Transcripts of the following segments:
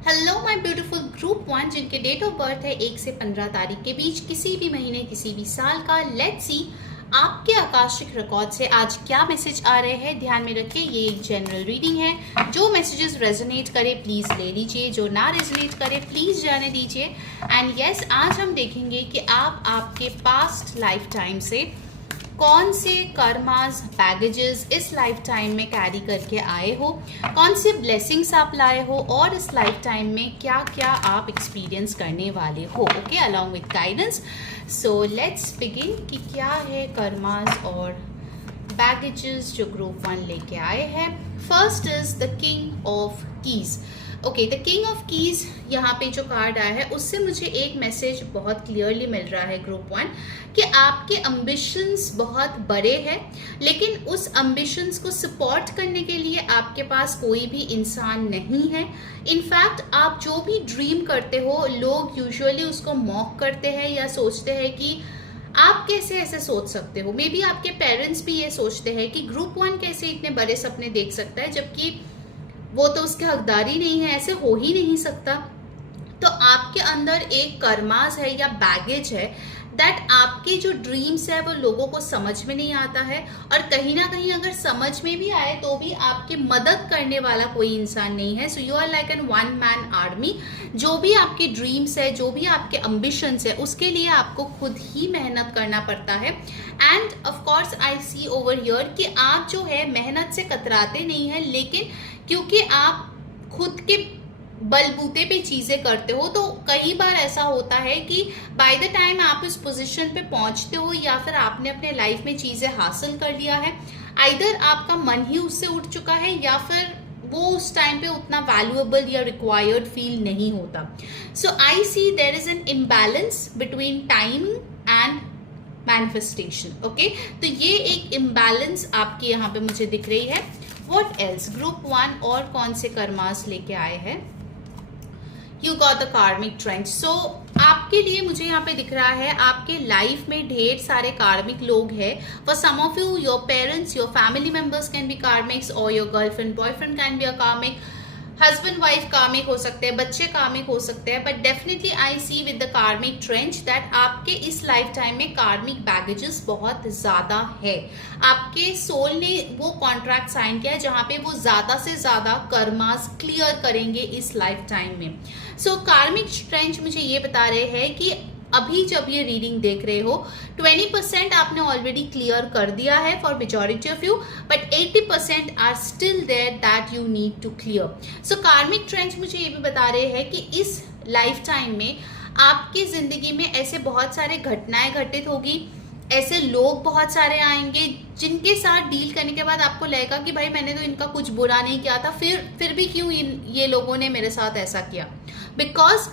Hello my beautiful group one जिनके date of birth है 1 से 15 तारीख के बीच, किसी भी महीने किसी भी साल का। लेट्स सी आपके आकाशिक रिकॉर्ड से आज क्या मैसेज आ रहे हैं। ध्यान में रखिए ये एक जनरल रीडिंग है। जो मैसेजेस रेजोनेट करे प्लीज ले लीजिए, जो ना रेजोनेट करे प्लीज जाने दीजिए। एंड यस, आज हम देखेंगे कि आप आपके पास्ट लाइफ टाइम से कौन से कर्मास बैगेजेस इस लाइफ टाइम में कैरी करके आए हो, कौन से ब्लेसिंग्स आप लाए हो और इस लाइफ टाइम में क्या क्या आप एक्सपीरियंस करने वाले हो। Okay, along with guidance. So let's begin कि क्या है कर्मास और बैगेजेस जो ग्रुप वन लेके आए हैं। First is the king of keys. Okay, the king of keys यहाँ पे जो कार्ड आया है उससे मुझे एक मैसेज बहुत क्लियरली मिल रहा है ग्रुप वन कि आपके अम्बिशंस बहुत बड़े हैं, लेकिन उस अम्बिशंस को सपोर्ट करने के लिए आपके पास कोई भी इंसान नहीं है। इनफैक्ट आप जो भी ड्रीम करते हो लोग यूजुअली उसको मॉक करते हैं या सोचते हैं कि आप कैसे ऐसे सोच सकते हो। मे बी आपके पेरेंट्स भी ये सोचते हैं कि ग्रुप वन कैसे इतने बड़े सपने देख सकता है, जबकि वो तो उसके हकदारी नहीं है, ऐसे हो ही नहीं सकता। तो आपके अंदर एक कर्मास है या बैगेज है दैट आपके जो ड्रीम्स है वो लोगों को समझ में नहीं आता है, और कहीं ना कहीं अगर समझ में भी आए तो भी आपकी मदद करने वाला कोई इंसान नहीं है। So you are like an one man army. जो भी आपके ड्रीम्स है, जो भी आपके अम्बिशंस है, उसके लिए आपको खुद ही मेहनत करना पड़ता है। And of course I see over here कि आप जो है मेहनत से कतराते नहीं है, लेकिन क्योंकि आप खुद के बलबूते पे चीजें करते हो तो कई बार ऐसा होता है कि बाय द टाइम आप इस पोजीशन पे पहुंचते हो या फिर आपने अपने लाइफ में चीजें हासिल कर लिया है, आइदर आपका मन ही उससे उठ चुका है या फिर वो उस टाइम पे उतना वैल्यूएबल या रिक्वायर्ड फील नहीं होता। So I see there is an imbalance between time and manifestation. Okay, तो ये एक इम्बैलेंस आपके यहाँ पे मुझे दिख रही है। व्हाट एल्स ग्रुप वन और कौन से कर्मास लेके आए हैं। You got the karmic trend. So आपके लिए मुझे यहाँ पे दिख रहा है आपके लाइफ में ढेर सारे कार्मिक लोग हैं। For some of you, your parents, your family members can be karmics, और your girlfriend boyfriend can be a karmic. Husband wife कार्मिक हो सकते हैं, बच्चे कार्मिक हो सकते हैं, but definitely I see with the karmic trench that आपके इस लाइफ टाइम में कार्मिक बैगेजेस बहुत ज्यादा है। आपके सोल ने वो कॉन्ट्रैक्ट साइन किया है जहां पे वो ज्यादा से ज्यादा कर्मास क्लियर करेंगे इस लाइफ टाइम में। सो कार्मिक ट्रेंच मुझे ये बता रहे हैं कि अभी जब ये रीडिंग देख रहे हो 20% आपने ऑलरेडी क्लियर कर दिया है for majority of you, but 80% are still there that you need to clear. So karmic trench मुझे ये भी बता रहे हैं कि इस लाइफ टाइम में आपकी जिंदगी में ऐसे बहुत सारे घटनाएं घटित होगी, ऐसे लोग बहुत सारे आएंगे जिनके साथ डील करने के बाद आपको लगेगा कि भाई मैंने तो इनका कुछ बुरा नहीं किया था, फिर भी क्यों ये लोगों ने मेरे साथ ऐसा किया। बिकॉज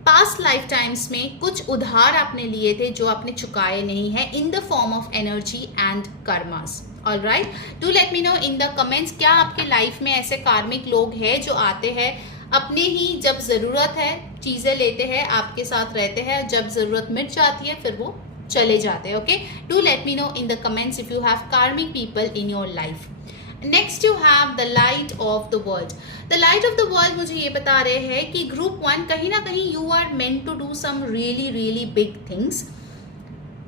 पास्ट लाइफ टाइम्स में कुछ उधार आपने लिए थे जो आपने चुकाए नहीं है in the form of energy and karmas. All right, do let me know in the comments क्या आपके लाइफ में ऐसे कार्मिक लोग हैं जो आते हैं अपने ही जब जरूरत है चीजें लेते हैं, आपके साथ रहते हैं, जब जरूरत मिट जाती है फिर वो चले जाते हैं। Okay, do let me know in the comments if you have karmic people in your life. Next you have the light of the world. The light of the world मुझे ये बता रहे हैं कि ग्रुप वन कहीं ना कहीं you are meant to do some really really big things,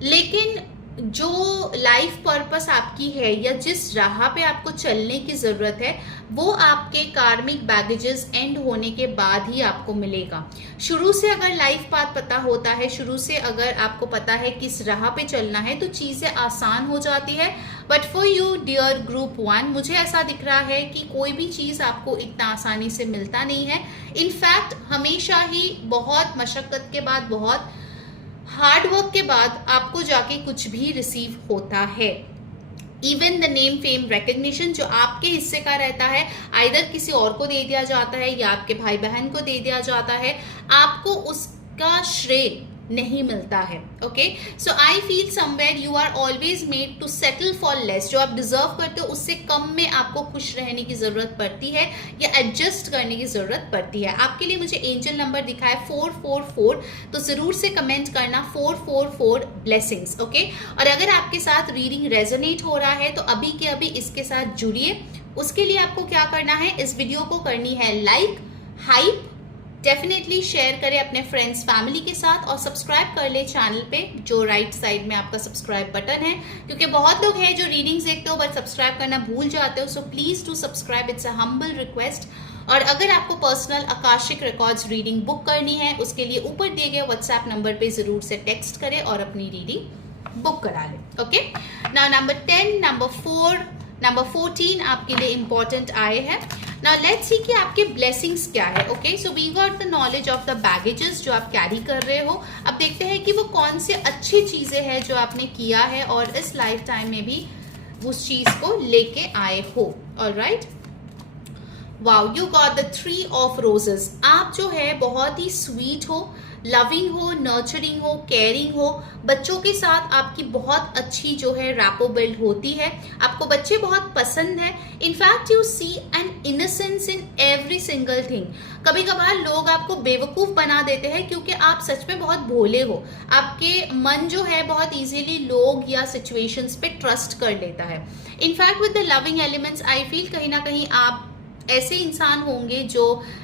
लेकिन जो लाइफ पर्पस आपकी है या जिस राह पे आपको चलने की जरूरत है वो आपके कार्मिक बैगेजेस एंड होने के बाद ही आपको मिलेगा। शुरू से अगर लाइफ पाथ पता होता है, शुरू से अगर आपको पता है किस राह पे चलना है तो चीजें आसान हो जाती है। But for you dear group one, मुझे ऐसा दिख रहा है कि कोई भी चीज आपको इतना आसानी से मिलता नहीं है। इनफैक्ट हमेशा ही बहुत मशक्कत के बाद, बहुत हार्ड वर्क के बाद आपको जाके कुछ भी रिसीव होता है। Even the name fame recognition जो आपके हिस्से का रहता है आइदर किसी और को दे दिया जाता है या आपके भाई बहन को दे दिया जाता है, आपको उसका श्रेय नहीं मिलता है। Okay, so I feel somewhere you are always made to settle for less. जो आप डिजर्व करते हो उससे कम में आपको खुश रहने की जरूरत पड़ती है या एडजस्ट करने की जरूरत पड़ती है। आपके लिए मुझे एंजल नंबर दिखा है 444, तो जरूर से कमेंट करना 444 ब्लेसिंग्स। ओके, और अगर आपके साथ रीडिंग रेजोनेट हो रहा है तो अभी के अभी इसके साथ जुड़िए। उसके लिए आपको क्या करना है, इस वीडियो को करनी है लाइक, हाइप डेफिनेटली शेयर करें अपने फ्रेंड्स फैमिली के साथ और सब्सक्राइब कर ले चैनल पे, जो राइट साइड में आपका सब्सक्राइब बटन है, क्योंकि बहुत लोग हैं जो रीडिंग्स देखते हो बट सब्सक्राइब करना भूल जाते हो। So please to subscribe, it's a humble request. और अगर आपको personal akashic records reading book करनी है, उसके लिए ऊपर दिए गए व्हाट्सएप नंबर पे जरूर से टेक्स्ट करें और अपनी रीडिंग बुक करा लें। Okay, now number 10, number 4, number 14 आपके लिए इंपॉर्टेंट आए हैं। Now let's see कि आपके blessings क्या है। Okay, so we got the knowledge of the baggages जो आप कैरी कर रहे हो। अब देखते हैं कि वो कौन से अच्छी चीजें हैं जो आपने किया है और इस लाइफ टाइम में भी उस चीज को लेके आए हो। Alright, wow, you got the 3 of roses। आप जो है बहुत ही स्वीट हो, लविंग हो, नर्चरिंग हो, केयरिंग हो। बच्चों के साथ आपकी बहुत अच्छी जो है रैपो बिल्ड होती है, आपको बच्चे बहुत पसंद है। In fact you see an innocence in every single thing. कभी कभार लोग आपको बेवकूफ बना देते हैं क्योंकि आप सच में बहुत भोले हो। आपके मन जो है बहुत इजीली लोग या सिचुएशंस पे ट्रस्ट कर लेता है। In fact with the loving elements I feel कहीं ना कहीं आप ऐसे इंसान होंगे जो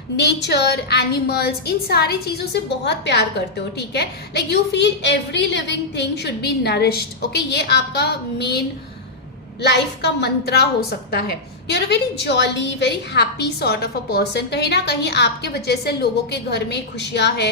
नेचर, एनिमल्स, इन सारी चीजों से बहुत प्यार करते हो। ठीक है, like you feel every living thing should be nourished. Okay, ये आपका मेन लाइफ का मंत्रा हो सकता है। You are a very jolly, very happy sort of a person. कहीं ना कहीं आपके वजह से लोगों के घर में खुशियां है,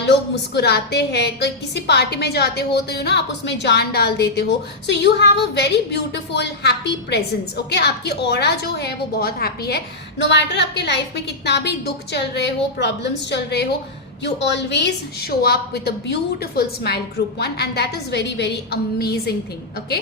लोग मुस्कुराते हैं। किसी पार्टी में जाते हो तो यू नो आप उसमें जान डाल देते हो। So you have a very beautiful happy presence. Okay, आपकी ऑरा जो है वो बहुत हैप्पी है। नो मैटर आपके लाइफ में कितना भी दुख चल रहे हो, प्रॉब्लम्स चल रहे हो, you always show up with a beautiful smile, group 1, and that is very very amazing thing. Okay,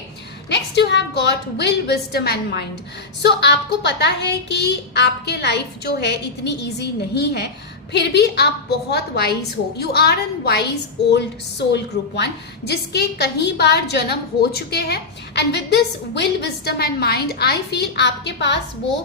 next you have got will, wisdom and mind. So आपको पता है कि आपके लाइफ जो है इतनी easy नहीं है, फिर भी आप बहुत वाइज हो। You are an wise old soul, group 1, जिसके कहीं बार जन्म हो चुके हैं। And with this will, wisdom and mind I feel आपके पास वो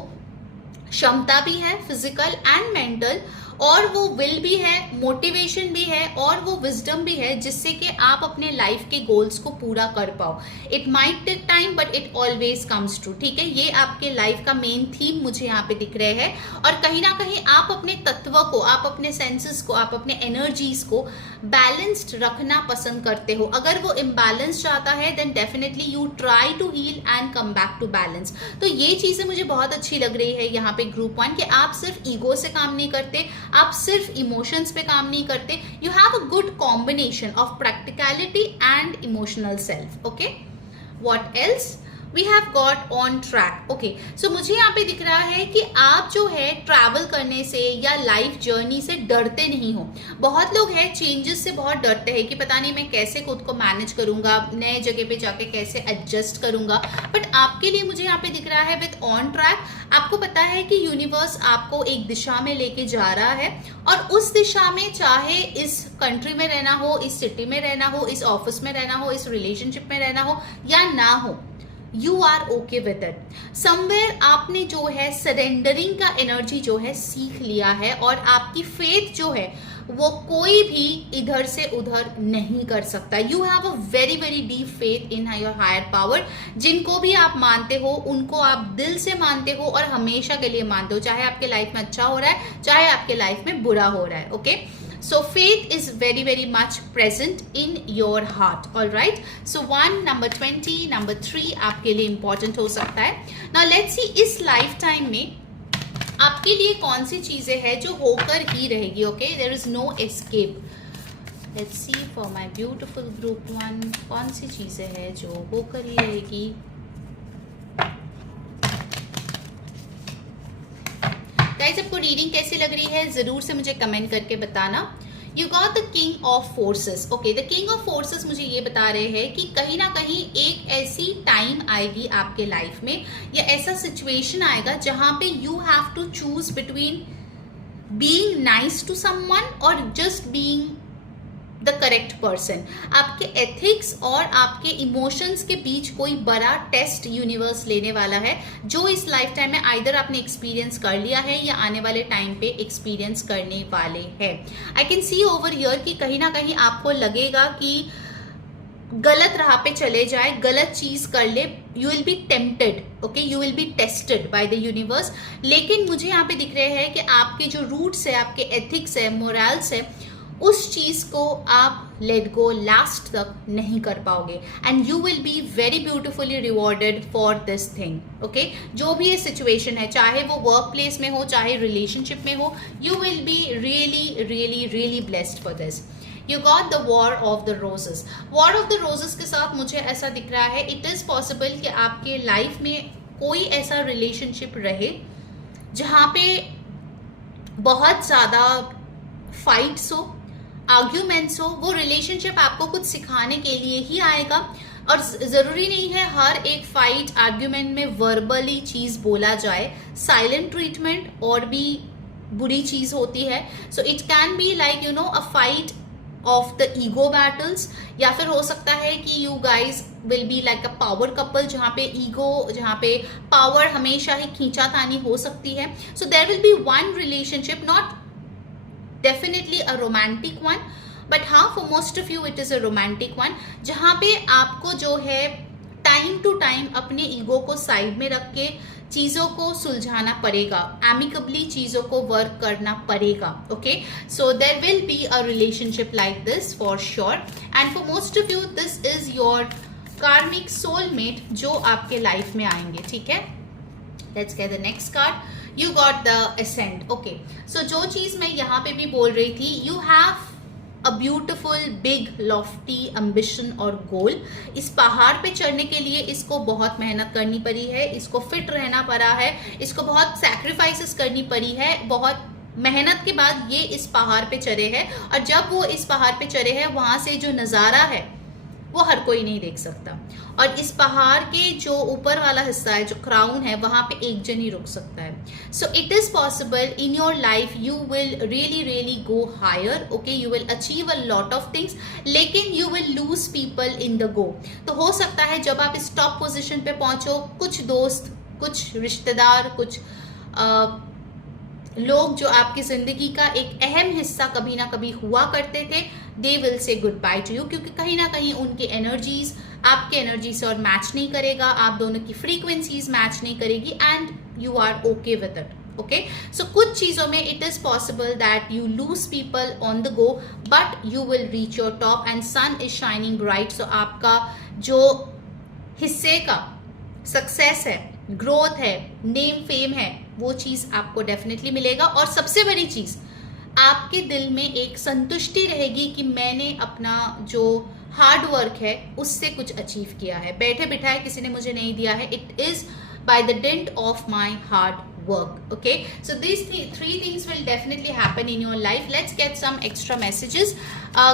क्षमता भी है, फिजिकल एंड मेंटल, और वो विल भी है, मोटिवेशन भी है और वो विजडम भी है, जिससे कि आप अपने लाइफ के गोल्स को पूरा कर पाओ। It might take time but it always comes true. ठीक है, ये आपके लाइफ का मेन थीम मुझे यहाँ पे दिख रहे हैं। और कहीं ना कहीं आप अपने तत्व को, आप अपने सेंसेस को, आप अपने एनर्जीज को बैलेंस्ड रखना पसंद करते हो। अगर वो इम्बैलेंस चाहता है then definitely you try to heal and come back to balance. तो ये चीजें मुझे बहुत अच्छी लग रही है यहाँ पे ग्रुप 1, कि आप सिर्फ ईगो से काम नहीं करते, आप सिर्फ इमोशंस पे काम नहीं करते। You have a good combination of practicality and emotional self. Okay, what else we have got on track. Okay, so मुझे यहाँ पे दिख रहा है कि आप जो है ट्रैवल करने से या लाइफ जर्नी से डरते नहीं हो। बहुत लोग हैं चेंजेस से बहुत डरते हैं कि पता नहीं मैं कैसे खुद को मैनेज करूंगा, नए जगह पे जाके कैसे एडजस्ट करूंगा। बट आपके लिए मुझे यहाँ पे दिख रहा है विद ऑन ट्रैक, आपको पता है कि यूनिवर्स आपको एक दिशा में लेके जा रहा है, और उस दिशा में चाहे इस कंट्री में रहना हो, इस सिटी में रहना हो, इस ऑफिस में रहना हो, इस रिलेशनशिप में रहना हो या ना हो, you are okay with it. Somewhere आपने जो है सरेंडरिंग का एनर्जी जो है सीख लिया है, और आपकी फेथ जो है वो कोई भी इधर से उधर नहीं कर सकता। You have a very very deep faith in your higher power. जिनको भी आप मानते हो उनको आप दिल से मानते हो और हमेशा के लिए मानते हो, चाहे आपके लाइफ में अच्छा हो रहा है, चाहे आपके लाइफ में बुरा हो रहा है। Okay, so faith is very very much present in your heart. All right, so 1, number 20, number 3 आपके लिए important हो सकता है। now let's see इस lifetime में आपके लिए कौन सी चीजें हैं जो होकर ही रहेगी। Okay, there is no escape. let's see for my beautiful group 1 कौन सी चीजें हैं जो होकर ही रहेगी। गाइस, आपको रीडिंग कैसी लग रही है जरूर से मुझे कमेंट करके बताना। You got the king of forces. Okay, the king of forces मुझे ये बता रहे हैं कि कहीं ना कहीं एक ऐसी टाइम आएगी आपके लाइफ में, या ऐसा सिचुएशन आएगा जहां पे you have to choose between being nice to someone और just being the correct person. आपके एथिक्स और आपके इमोशंस के बीच कोई बड़ा टेस्ट यूनिवर्स लेने वाला है, जो इस लाइफ टाइम में आइदर आपने एक्सपीरियंस कर लिया है या आने वाले टाइम पे एक्सपीरियंस करने वाले हैं। I can see over here कि कहीं ना कहीं आपको लगेगा कि गलत राह पे चले जाए, गलत चीज कर ले, you will B tempted, okay, you will be tested by the universe. लेकिन मुझे यहाँ पे दिख रहे हैं कि आपके जो रूट्स है, आपके एथिक्स है, मोरल्स है, उस चीज को आप लेट गो लास्ट तक नहीं कर पाओगे, and you will be very beautifully rewarded for this thing, okay. जो भी ये सिचुएशन है, चाहे वो वर्क प्लेस में हो, चाहे रिलेशनशिप में हो, you will be really really really blessed for this. You got the war of the roses. War of the roses के साथ मुझे ऐसा दिख रहा है, इट इज पॉसिबल कि आपके लाइफ में कोई ऐसा रिलेशनशिप रहे जहां पे बहुत ज्यादा फाइट्स हो, आर्ग्यूमेंट्स हो। वो रिलेशनशिप आपको कुछ सिखाने के लिए ही आएगा, और जरूरी नहीं है हर एक फाइट आर्ग्यूमेंट में वर्बली चीज बोला जाए। साइलेंट ट्रीटमेंट और भी बुरी चीज होती है। So it can be like you know a fight of the ego battles, या फिर हो सकता है कि you guys will be like a power couple, जहाँ पे ईगो, जहाँ पे पावर हमेशा ही खींचातानी हो सकती है। So there will be one relationship, not definitely a romantic one, but हाँ for most of you it is a romantic one, जहाँ पे आपको जो है टाइम टू टाइम अपने ईगो को साइड में रख के चीजों को सुलझाना पड़ेगा, एमिकबली चीजों को वर्क करना पड़ेगा, okay. So there will be a relationship like this for sure, and for most of you this is your karmic soulmate जो आपके लाइफ में आएंगे, ठीक है। Let's get the next card. You got the ascent, okay. So जो चीज मैं यहाँ पे भी बोल रही थी, you have a beautiful big lofty ambition और गोल। इस पहाड़ पे चढ़ने के लिए इसको बहुत मेहनत करनी पड़ी है, इसको फिट रहना पड़ा है, इसको बहुत सैक्रिफाइसेस करनी पड़ी है। बहुत मेहनत के बाद ये इस पहाड़ पे चढ़े हैं, और जब वो इस पहाड़ पे चढ़े हैं, वहां से जो नज़ारा है वो हर कोई नहीं देख सकता। और इस पहाड़ के जो ऊपर वाला हिस्सा है, जो क्राउन है, वहां पे एक जन ही रुक सकता है। So it is possible in your life, you will really really go higher, okay, you will achieve a lot of things, लेकिन you will lose people in the go. तो हो सकता है जब आप इस टॉप पोजिशन पे पहुंचो, कुछ दोस्त, कुछ रिश्तेदार, कुछ लोग जो आपकी जिंदगी का एक अहम हिस्सा कभी ना कभी हुआ करते थे, they will say good by two you, क्योंकि कहीं ना कहीं उनकी एनर्जीज आपके एनर्जी से और मैच नहीं करेगा, आप दोनों की फ्रीक्वेंसीज मैच नहीं करेगी, and you are okay with it, okay. So कुछ चीजों में it is possible that you lose people on the go, but you will reach your top and sun is shining bright. So आपका जो हिस्से का success है, growth है, name fame है, वो चीज आपको डेफिनेटली मिलेगा। और सबसे बड़ी चीज, आपके दिल में एक संतुष्टि रहेगी कि मैंने अपना जो हार्ड वर्क है उससे कुछ अचीव किया है, बैठे बिठाए किसी ने मुझे नहीं दिया है, it is by the dent of my hard work, okay? So these three things will definitely happen in your life. Let's get some extra messages,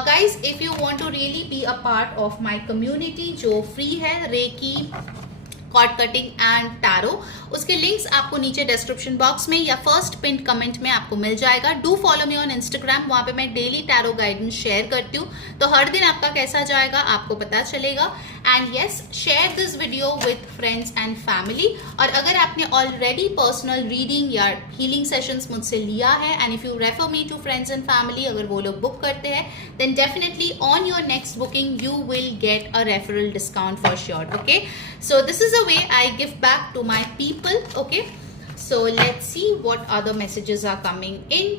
guys. If you want to really be a part of my community जो free है, reiki, cord cutting and tarot, उसके links आपको नीचे description box में या first pin comment में आपको मिल जाएगा। Do follow me on Instagram, वहां पे मैं डेली टैरो गाइडेंस शेयर करती हूँ, तो हर दिन आपका कैसा जाएगा आपको पता चलेगा। And yes, share this video with friends and family. और अगर आपने ऑलरेडी पर्सनल रीडिंग या हीलिंग सेशंस मुझसे लिया है, and if you refer me to friends and family, अगर वो लोग बुक करते हैं, then definitely on your next booking you will get a referral discount for sure, okay. So this is a way I give back to my people, okay? So let's see what other messages are coming in.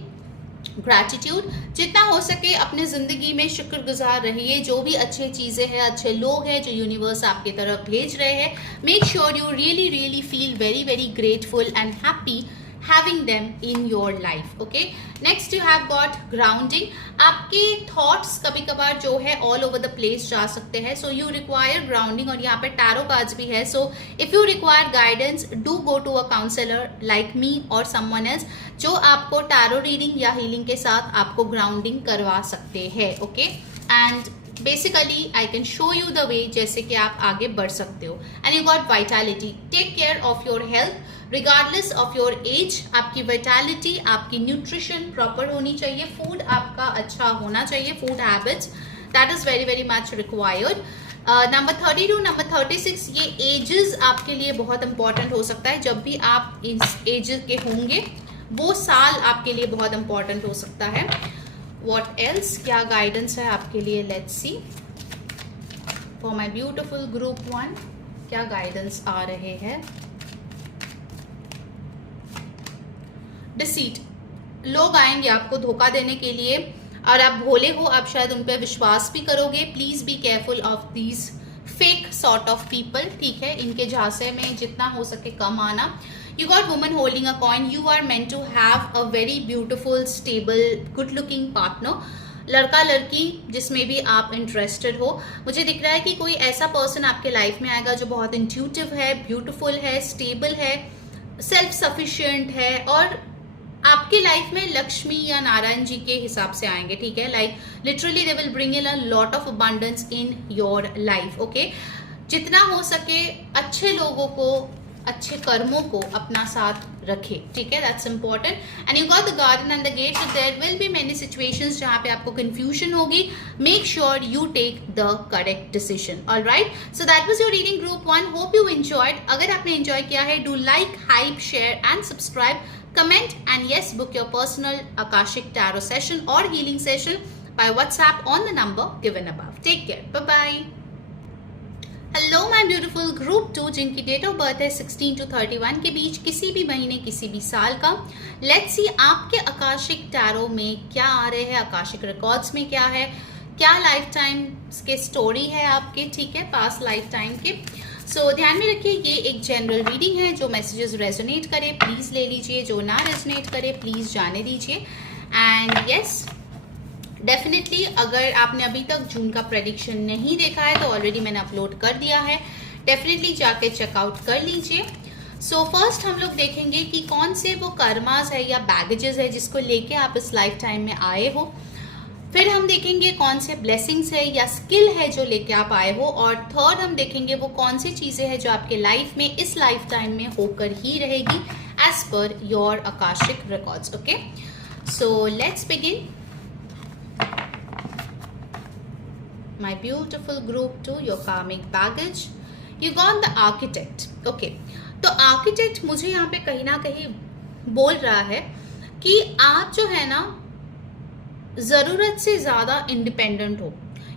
Gratitude, जितना हो सके अपने जिंदगी में शुक्रगुजार रहिए, जो भी अच्छे चीजें हैं, अच्छे लोग हैं जो यूनिवर्स आपकी तरफ भेज रहे हैं, make sure you really really feel very very grateful and happy having them in your life, okay? Next you have got grounding. आपके thoughts कभी कभार जो है all over the place जा सकते हैं, so you require grounding। और यहाँ पे tarot cards भी है, so if you require guidance, do go to a counselor like me or someone else जो आपको tarot reading या healing के साथ आपको grounding करवा सकते हैं, okay? And basically I can show you the way जैसे कि आप आगे बढ़ सकते हो। And you got vitality, take care of your health regardless of your age। आपकी vitality, आपकी nutrition proper होनी चाहिए, food आपका अच्छा होना चाहिए, food habits that is very very much required। Number 32, number 36, ये एजेस आपके लिए बहुत इंपॉर्टेंट हो सकता है। जब भी आप इस एज के होंगे, वो साल आपके लिए बहुत इंपॉर्टेंट हो सकता है। What else? क्या गाइडेंस है आपके लिए? Let's see. For my beautiful group 1 क्या गाइडेंस आ रहे हैं। डिसीट, लोग आएंगे आपको धोखा देने के लिए और आप भोले हो, आप शायद उन पर विश्वास भी करोगे। Please be careful of these fake sort of people, ठीक है, इनके झांसे में जितना हो सके कम आना। You got woman holding a coin. You are meant to have a very beautiful, stable, good-looking partner. लड़का लड़की जिसमें भी आप इंटरेस्टेड हो, मुझे दिख रहा है कि कोई ऐसा पर्सन आपके लाइफ में आएगा जो बहुत इंट्यूटिव है, ब्यूटीफुल है, स्टेबल है, सेल्फ सफिशिएंट है और आपके लाइफ में लक्ष्मी या नारायण जी के हिसाब से आएंगे, ठीक है। Like literally they will bring in a lot of abundance in your life, okay. जितना हो सके अच्छे लोगों को, अच्छे कर्मों को अपना साथ रखे, ठीक है, that's important. And you got the garden and the gate, so there will be many situations जहां पे आपको कंफ्यूजन होगी। Make sure you take the correct decision, alright. So that was your reading group 1, hope you enjoyed. अगर आपने enjoy किया है, do like, hype, share and subscribe, comment and yes, book your personal Akashic Tarot session or healing session by WhatsApp on the number given above. Take care. Bye-bye. Hello my beautiful group 2 जिनकी date of birth है 16 to 31 के बीच, किसी भी महीने किसी भी साल का। लेट्स सी आपके आकाशिक टैरो में क्या आ रहे हैं, आकाशिक रिकॉर्ड्स में क्या है, क्या लाइफ टाइम के स्टोरी है आपके, ठीक है, पास्ट लाइफ टाइम के। सो ध्यान में रखिए ये एक जनरल रीडिंग है। जो मैसेजेस रेजोनेट करे प्लीज़ ले लीजिए, जो ना रेजोनेट करे प्लीज़ जाने दीजिए। एंड यस, डेफिनेटली अगर आपने अभी तक जून का प्रेडिक्शन नहीं देखा है तो ऑलरेडी मैंने अपलोड कर दिया है, डेफिनेटली जाके चेकआउट कर लीजिए। सो फर्स्ट हम लोग देखेंगे कि कौन से वो कर्मास है या बैगेजेस है जिसको लेके आप इस लाइफ टाइम में आए हो। फिर हम देखेंगे कौन से ब्लेसिंग्स है या स्किल है जो लेके आप आए हो। और थर्ड हम देखेंगे वो कौन सी चीज़ें हैं जो आपके लाइफ में इस लाइफ टाइम में होकर ही रहेगी as per your akashic records, okay. So let's begin. My beautiful group 2, your karmic baggage. You got the architect. Okay. तो आर्किटेक्ट मुझे यहाँ पे कहीं ना कहीं बोल रहा है कि आप जो है ना ज़रूरत से ज़्यादा इंडिपेंडेंट हो।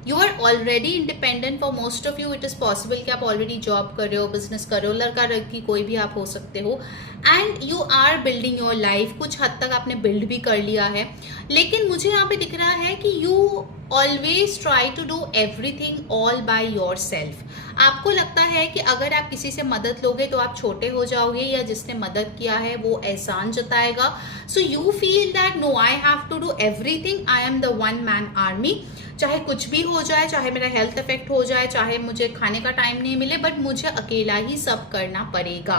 You are already independent for most of you. It is possible कि आप ऑलरेडी जॉब कर रहे हो, बिजनेस कर रहे हो, लड़का लड़की कोई भी आप हो सकते हो। And you are building your life, कुछ हद तक आपने बिल्ड भी कर लिया है। लेकिन मुझे यहाँ पे दिख रहा है कि you always try to do everything all by yourself. आपको लगता है कि अगर आप किसी से मदद लोगे तो आप छोटे हो जाओगे या जिसने मदद किया है वो एहसान जताएगा। So you feel that no, I have to do everything, I am the one man army. चाहे कुछ भी हो जाए, चाहे मेरा हेल्थ इफेक्ट हो जाए, चाहे मुझे खाने का टाइम नहीं मिले, बट मुझे अकेला ही सब करना पड़ेगा।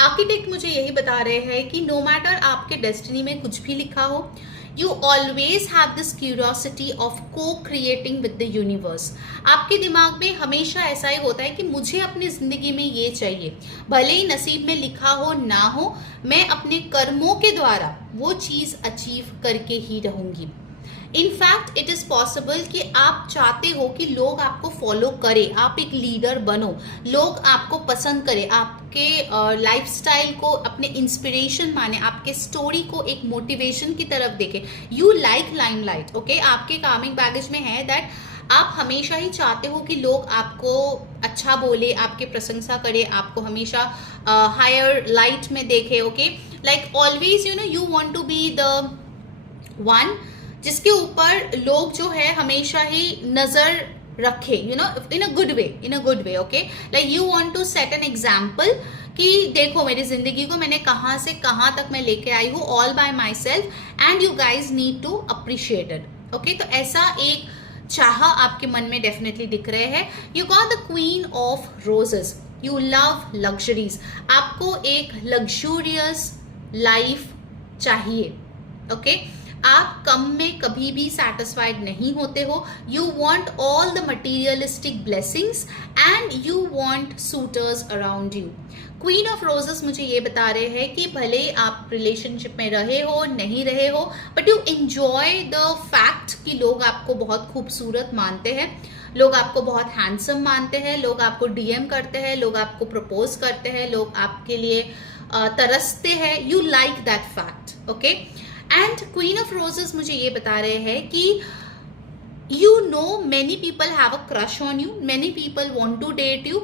आर्किटेक्ट मुझे यही बता रहे हैं कि नो मैटर आपके डेस्टिनी में कुछ भी लिखा हो, you always have this curiosity of को क्रिएटिंग विद द यूनिवर्स। आपके दिमाग में हमेशा ऐसा ही होता है कि मुझे अपनी जिंदगी में ये चाहिए, भले ही नसीब में लिखा हो ना हो, मैं अपने कर्मों के द्वारा वो चीज़ अचीव करके ही रहूंगी। इनफैक्ट इट इज़ पॉसिबल कि आप चाहते हो कि लोग आपको फॉलो करें, आप एक लीडर बनो, लोग आपको पसंद करें, आपके लाइफस्टाइल को अपने इंस्पिरेशन माने, आपके स्टोरी को एक मोटिवेशन की तरफ देखें। You like limelight, okay. आपके कार्मिक बैगेज में है दैट आप हमेशा ही चाहते हो कि लोग आपको अच्छा बोले, आपके प्रशंसा करें, आपको हमेशा हायर लाइट में देखे, okay. Like always you know you want to be the one जिसके ऊपर लोग जो है हमेशा ही नजर रखे, you know, in a good way, okay. Like you want to set an example कि देखो मेरी जिंदगी को मैंने कहाँ से कहाँ तक मैं लेके आई हूँ, all by myself, and you guys need to appreciate it, okay. तो ऐसा एक चाह आपके मन में डेफिनेटली दिख रहे हैं। You got the queen of roses, you love luxuries, आपको एक लग्जूरियस लाइफ चाहिए, ओके। आप कम में कभी भी सेटिस्फाइड नहीं होते हो। You want all the materialistic blessings and you want suitors around you. Queen of roses मुझे ये बता रहे हैं कि भले आप रिलेशनशिप में रहे हो नहीं रहे हो, but you enjoy the fact कि लोग आपको बहुत खूबसूरत मानते हैं, लोग आपको बहुत हैंडसम मानते हैं, लोग आपको डीएम करते हैं, लोग आपको प्रपोज करते हैं, लोग आपके लिए तरसते हैं। You like that fact, okay. And queen of roses मुझे ये बता रहे हैं कि you know many people have a crush on you, many people want to date you,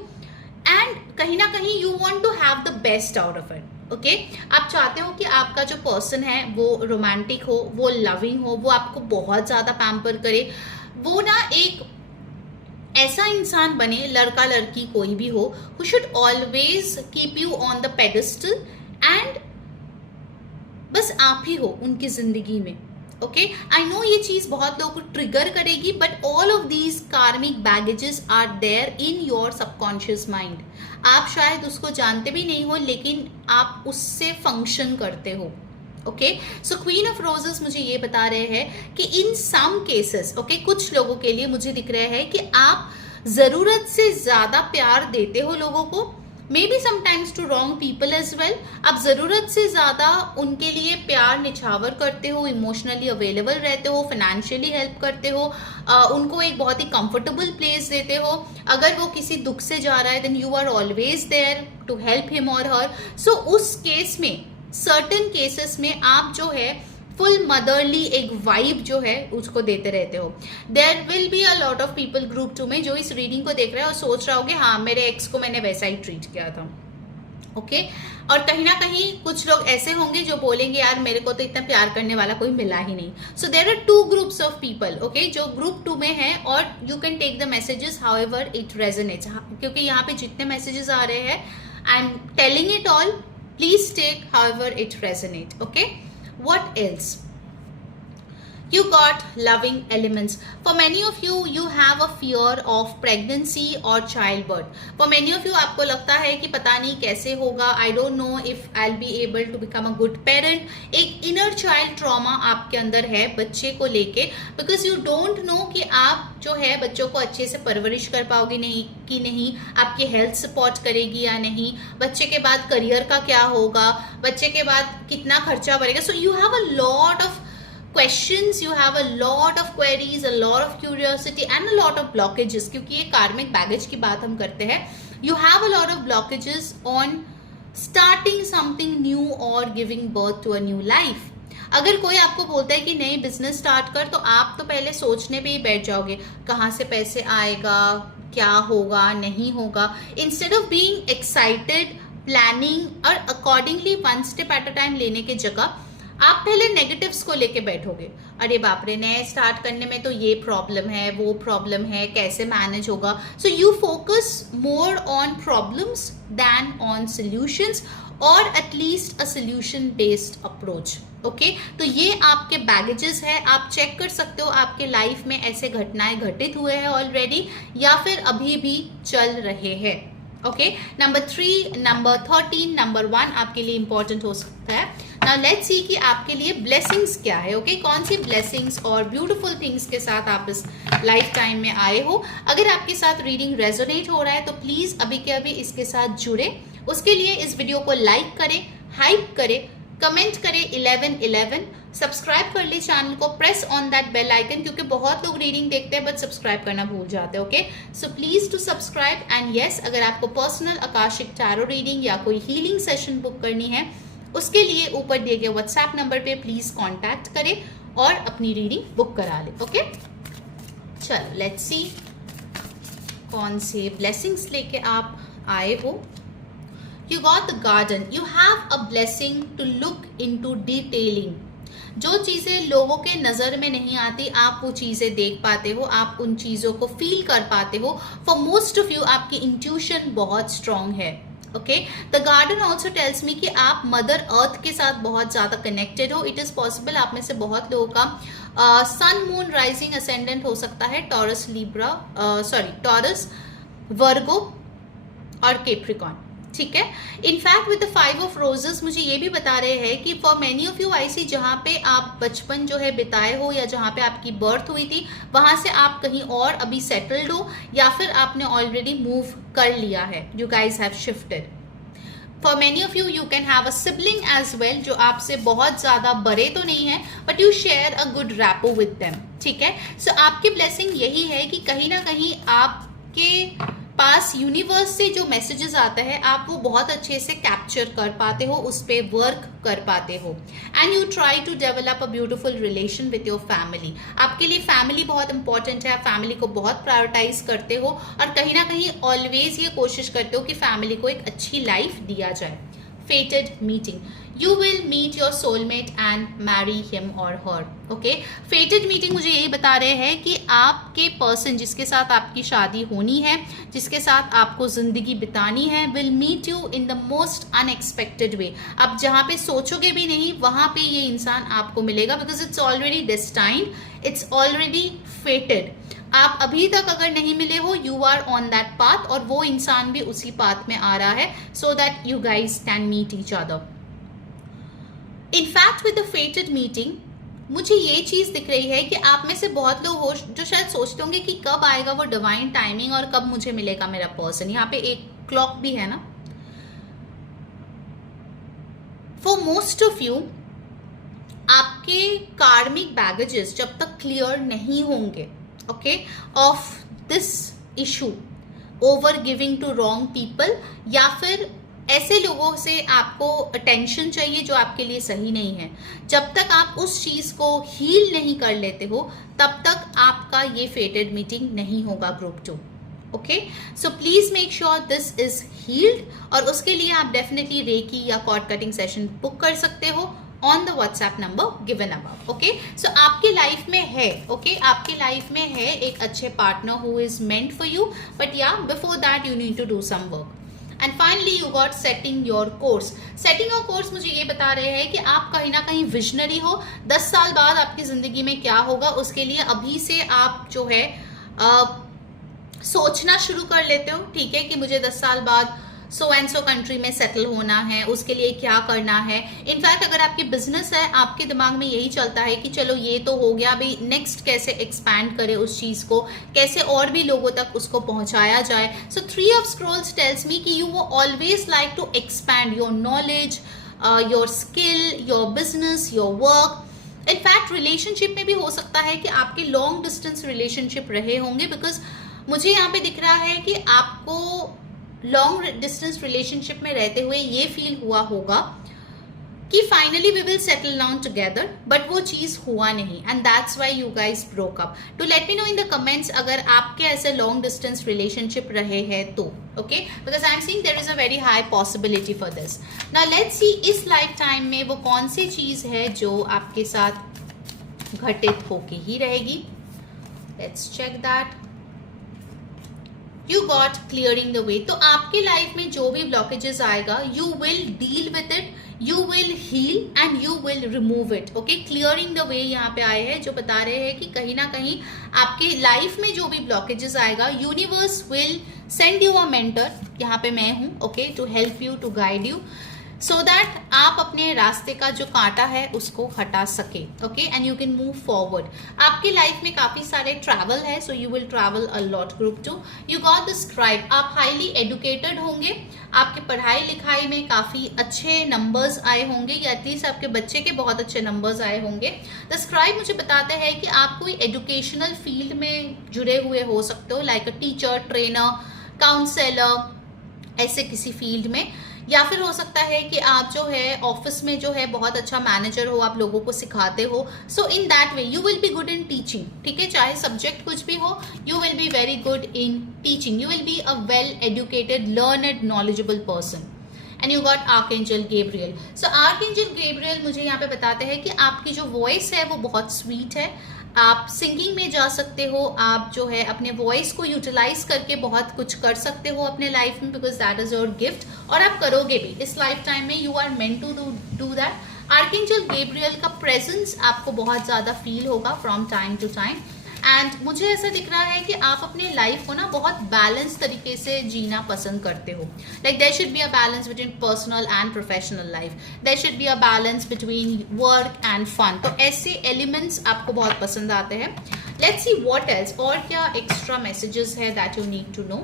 and कहीं ना कहीं you want to have the best out of it. Okay आप चाहते हो कि आपका जो पर्सन है वो रोमांटिक हो, वो लविंग हो, वो आपको बहुत ज़्यादा पैम्पर करे, वो ना एक ऐसा इंसान बने, लड़का लड़की कोई भी हो, who should always keep you on the pedestal and बस आप ही हो उनकी जिंदगी में. ओके आई नो ये चीज बहुत लोगों को ट्रिगर करेगी, but all of these karmic baggages are there in your subconscious mind. आप शायद उसको जानते भी नहीं हो, लेकिन आप उससे फंक्शन करते हो. Okay so queen of roses मुझे ये बता रहे हैं कि इन सम केसेस, ओके कुछ लोगों के लिए मुझे दिख रहा है कि आप जरूरत से ज्यादा प्यार देते हो लोगों को, maybe sometimes to wrong people as well. आप जरूरत से ज्यादा उनके लिए प्यार निछावर करते हो, इमोशनली अवेलेबल रहते हो, फाइनेंशियली हेल्प करते हो, उनको एक बहुत ही कंफर्टेबल प्लेस देते हो. अगर वो किसी दुख से जा रहा है then you are always there to help him और हर. सो उस केस में, सर्टेन केसेस में आप जो है फुल मदरली एक वाइब जो है उसको देते रहते हो. There will be a lot of people group 2 में जो इस रीडिंग को देख रहे हैं और सोच रहा होगे हाँ मेरे एक्स को मैंने वैसा ही ट्रीट किया था. ओके और कहीं ना कहीं कुछ लोग ऐसे होंगे जो बोलेंगे यार मेरे को तो इतना प्यार करने वाला कोई मिला ही नहीं. So there are 2 groups of people, okay जो ग्रुप 2 में है, और you can take the messages however it resonates. क्योंकि यहाँ पे जितने मैसेजेस आ रहे हैं I am telling it all, please take however it resonate. Okay what else? You got loving elements. For many of you, you have a fear of pregnancy or childbirth. For many of you, आपको लगता है कि पता नहीं कैसे होगा, I don't know if I'll be able to become a good parent. एक inner child trauma आपके अंदर है बच्चे को लेके, because you don't know कि आप जो है बच्चों को अच्छे से परवरिश कर पाओगे नहीं कि नहीं, आपकी हेल्थ सपोर्ट करेगी या नहीं, बच्चे के बाद करियर का क्या होगा, बच्चे के बाद कितना खर्चा बढ़ेगा. So you have a lot of questions, you have a lot of queries, a lot of curiosity and a lot of blockages. क्योंकि ये कार्मिक बैगेज की बात हम करते हैं. You have a lot of blockages on starting something new or giving birth to a new life. अगर कोई आपको बोलता है कि नई बिजनेस स्टार्ट कर, तो आप तो पहले सोचने पे ही बैठ जाओगे कहाँ से पैसे आएगा, क्या होगा, नहीं होगा. Instead of being excited, planning और accordingly one step at a time लेने की जगह आप पहले नेगेटिव्स को लेके बैठोगे. अरे बाप रे, नए स्टार्ट करने में तो ये प्रॉब्लम है, वो प्रॉब्लम है, कैसे मैनेज होगा. So you focus more on problems than on solutions, और at least a solution based approach. Okay तो ये आपके बैगेजेस है. आप चेक कर सकते हो आपके लाइफ में ऐसे घटनाएं घटित हुए हैं ऑलरेडी या फिर अभी भी चल रहे हैं. ओके नंबर 3, नंबर 13, नंबर 1 आपके लिए इंपॉर्टेंट हो सकता है. नाउ लेट्स सी कि आपके लिए ब्लेसिंग्स क्या है. ओके कौन सी ब्लेसिंग्स और ब्यूटीफुल थिंग्स के साथ आप इस लाइफ टाइम में आए हो. अगर आपके साथ रीडिंग रेजोनेट हो रहा है तो प्लीज अभी के अभी इसके साथ जुड़े. उसके लिए इस वीडियो को लाइक करें, हाइप करें, कमेंट करें 1111, सब्सक्राइब कर ले चैनल को, press on that bell icon, क्योंकि बहुत लोग रीडिंग देखते हैं बट सब्सक्राइब करना भूल जाते हैं. Okay so please to subscribe. And yes, अगर आपको पर्सनल आकाशिक टैरो रीडिंग या कोई हीलिंग सेशन बुक करनी है, उसके लिए ऊपर दिए गए व्हाट्सएप नंबर पे प्लीज कांटेक्ट करें और अपनी रीडिंग बुक करा ले. ओके चलो लेट्स सी कौन से ब्लेसिंग्स लेके आप आए हो. You got the garden. You have a blessing to look into detailing. जो चीज़ें लोगों के नज़र में नहीं आती, आप वो चीज़ें देख पाते हो, आप उन चीज़ों को फील कर पाते हो. फॉर मोस्ट ऑफ यू आपकी इंट्यूशन बहुत स्ट्रांग है. Okay the garden also tells me कि आप मदर अर्थ के साथ बहुत ज़्यादा कनेक्टेड हो. इट इज़ पॉसिबल आप में से बहुत लोगों का सन मून राइजिंग असेंडेंट हो सकता है टॉरस, लिब्रा, टॉरस, वर्गो और कैप्रिकॉर्न. ठीक है. In fact with the 5 of roses मुझे ये भी बता रहे हैं कि फॉर मेनी ऑफ यू आई सी जहाँ पे आप बचपन जो है बिताए हो या जहाँ पे आपकी बर्थ हुई थी वहाँ से आप कहीं और अभी सेटल्ड हो या फिर आपने ऑलरेडी मूव कर लिया है. You guys have shifted. For many of you, you can have a sibling as well जो आपसे बहुत ज़्यादा बड़े तो नहीं है but you share a good rapport with them. ठीक है. सो आपकी ब्लेसिंग यही है कि कहीं ना कहीं आपके पास यूनिवर्स से जो मैसेजेस आता है आप वो बहुत अच्छे से कैप्चर कर पाते हो, उस पर वर्क कर पाते हो। And you try to develop a beautiful relation with your family. आपके लिए फैमिली बहुत इंपॉर्टेंट है, आप फैमिली को बहुत प्रायोरिटाइज करते हो और कहीं ना कहीं ऑलवेज ये कोशिश करते हो कि फैमिली को एक अच्छी लाइफ दिया जाए। Fated meeting. You will meet your soulmate and marry him or her. Okay? Fated meeting मुझे यही बता रहे हैं कि आपके पर्सन जिसके साथ आपकी शादी होनी है, जिसके साथ आपको जिंदगी बितानी है, will meet you in the most unexpected way. आप जहाँ पे सोचोगे भी नहीं वहाँ पे ये इंसान आपको मिलेगा, because it's already destined, it's already fated. आप अभी तक अगर नहीं मिले हो, you are on that path और वो इंसान भी उसी पाथ में आ रहा है, so that you guys can meet each other. In fact with the fated meeting मुझे ये चीज दिख रही है कि आप में से बहुत लोग हो जो शायद सोचते होंगे कि कब आएगा वो डिवाइन टाइमिंग और कब मुझे मिलेगा मेरा पर्सन। यहाँ पे एक क्लॉक भी है ना। फॉर मोस्ट ऑफ यू आपके कार्मिक बैगेजेस जब तक क्लियर नहीं होंगे, okay, of this issue, over giving to wrong people, या फिर ऐसे लोगों से आपको अटेंशन चाहिए जो आपके लिए सही नहीं है, जब तक आप उस चीज को हील नहीं कर लेते हो तब तक आपका ये फेटेड मीटिंग नहीं होगा group 2। Okay, so please make sure this is healed और उसके लिए आप डेफिनेटली रेकी या कॉर्ड कटिंग सेशन बुक कर सकते हो on the WhatsApp number given above. Okay, so आपके लाइफ में है, okay, आपके लाइफ में है एक अच्छे partner who is meant for you, but yeah, before that you need to do some work. And finally you got setting your course. Setting your course मुझे ये बता रहे हैं कि आप कहीं ना कहीं विजनरी हो, 10 साल बाद आपकी जिंदगी में क्या होगा उसके लिए अभी से आप जो है सोचना शुरू कर लेते हो। ठीक है कि मुझे 10 साल बाद सो एंड सो कंट्री में सेटल होना है, उसके लिए क्या करना है। इनफैक्ट अगर आपकी बिजनेस है, आपके दिमाग में यही चलता है कि चलो ये तो हो गया, अभी नेक्स्ट कैसे एक्सपैंड करे उस चीज को, कैसे और भी लोगों तक उसको पहुंचाया जाए। So 3 of Scrolls tells me कि यू वो always like to expand your knowledge, your skill, your business, your work. In fact relationship में भी हो सकता है कि आपके लॉन्ग डिस्टेंस रिलेशनशिप रहे होंगे, बिकॉज मुझे यहाँ पे दिख रहा है कि आपको लॉन्ग डिस्टेंस रिलेशनशिप में रहते हुए ये फील हुआ होगा कि finally we will settle down together, but वो चीज हुआ नहीं and that's why you guys broke up. To let me know in the comments अगर आपके ऐसे लॉन्ग डिस्टेंस रिलेशनशिप रहे हैं तो, okay, because I am seeing there is a very high possibility for this. Now let's see इस lifetime में वो कौन सी चीज है जो आपके साथ घटित होके ही रहेगी। Let's check that. You got clearing the way. तो आपके लाइफ में जो भी ब्लॉकेजेस आएगा you will deal with it, you will heal and you will remove it. Okay, clearing the way यहाँ पे आए हैं जो बता रहे हैं कि कहीं ना कहीं आपके लाइफ में जो भी ब्लॉकेजेस आएगा universe will send you a mentor, यहाँ पे मैं हूँ, okay, to help you, to guide you, so that आप अपने रास्ते का जो कांटा है उसको हटा सके। Okay, and you can move forward. आपके लाइफ में काफी सारे ट्रैवल है, so you will travel a lot. Group 2 you got the scribe. आप हाईली एडुकेटेड होंगे, आपके पढ़ाई लिखाई में काफी अच्छे नंबर्स आए होंगे या एटलीस्ट आपके बच्चे के बहुत अच्छे नंबर्स आए होंगे। द स्क्राइब मुझे बताता है कि आप कोई एजुकेशनल फील्ड में जुड़े हुए हो सकते हो, like a teacher, trainer, counsellor, ऐसे किसी फील्ड में, या फिर हो सकता है कि आप जो है ऑफिस में जो है बहुत अच्छा मैनेजर हो, आप लोगों को सिखाते हो। So in that way you will be good in teaching. ठीक है, चाहे सब्जेक्ट कुछ भी हो, you will be very good in teaching. You will be a well educated, learned, knowledgeable person. And you got archangel Gabriel. So archangel Gabriel मुझे यहाँ पे बताते हैं कि आपकी जो वॉइस है वो बहुत स्वीट है, आप सिंगिंग में जा सकते हो, आप जो है अपने वॉइस को यूटिलाइज करके बहुत कुछ कर सकते हो अपने लाइफ में, because that is your gift, और आप करोगे भी इस लाइफ टाइम में। You are meant to do that. Archangel Gabriel का प्रेजेंस आपको बहुत ज्यादा फील होगा from time to time, and मुझे ऐसा दिख रहा है कि आप अपने लाइफ को ना बहुत बैलेंस तरीके से जीना पसंद करते हो। Like there should be a balance between personal and professional life, there should be a balance between work and fun. तो ऐसे एलिमेंट्स आपको बहुत पसंद आते हैं। लेट्स सी व्हाट एल्स, और क्या एक्स्ट्रा मैसेजेस है that you need to know.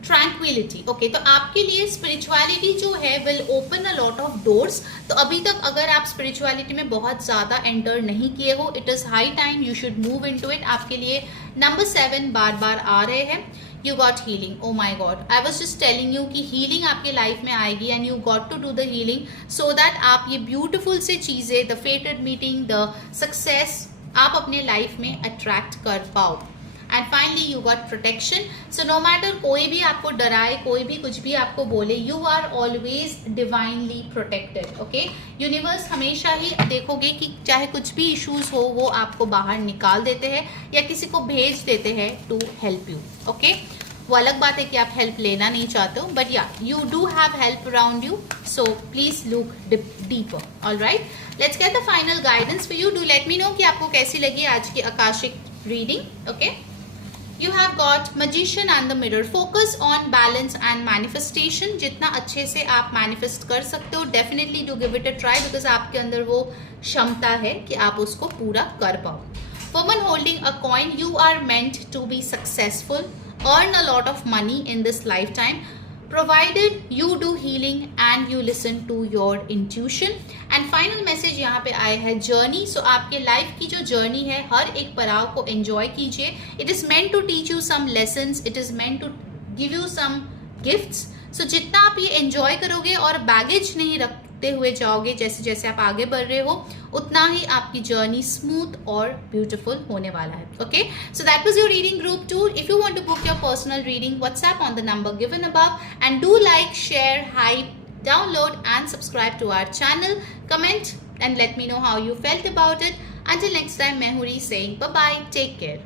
Tranquillity. Okay, तो आपके लिए स्पिरिचुअलिटी जो है will open a lot of doors. तो अभी तक अगर आप स्पिरिचुअलिटी में बहुत ज्यादा एंटर नहीं किए हो, it is high time you should move into it. आपके लिए नंबर 7 बार बार आ रहे हैं। You got healing. Oh my God, I was just telling you कि हीलिंग आपके लाइफ में आएगी and you got to do the healing so that आप ये ब्यूटिफुल से चीज़ें, the fated meeting, the success आप अपने लाइफ में अट्रैक्ट कर पाओ. And finally you got protection. So no matter कोई भी आपको डराए, कोई भी कुछ भी आपको बोले, you are always divinely protected. Okay, universe हमेशा ही देखोगे कि चाहे कुछ भी इश्यूज हो वो आपको बाहर निकाल देते हैं या किसी को भेज देते हैं टू हेल्प यू. ओके, वो अलग बात है कि आप हेल्प लेना नहीं चाहते हो, बट या you do have help around you, so please look deeper. Alright, let's get the final guidance for you. Do let me no कि आपको कैसी लगी आज की Akashic reading. Okay, You have got Magician and the Mirror. Focus on balance and manifestation. जितना अच्छे से आप manifest कर सकते हो, definitely do give it a try because आपके अंदर वो क्षमता है कि आप उसको पूरा कर पाओ. Woman holding a coin, you are meant to be successful, earn a lot of money in this lifetime, provided you do healing and you listen to your intuition. And final message यहाँ पे आया है journey. सो आपके life की जो journey है, हर एक पड़ाव को एंजॉय कीजिए. It is meant to teach you some lessons, it is meant to give you some gifts. So जितना आप ये एंजॉय करोगे और बैगेज नहीं रखते हुए जाओगे, जैसे जैसे आप आगे बढ़ रहे हो, उतना ही आपकी जर्नी स्मूथ और ब्यूटिफुल होने वाला है. Okay, so that was your reading group 2. If you want to book your personal reading, WhatsApp on the number given above and do like, share, hype, download and subscribe to our channel. Comment and let me know how you felt about it. Until next time, मैं हूँ री saying bye bye, take care.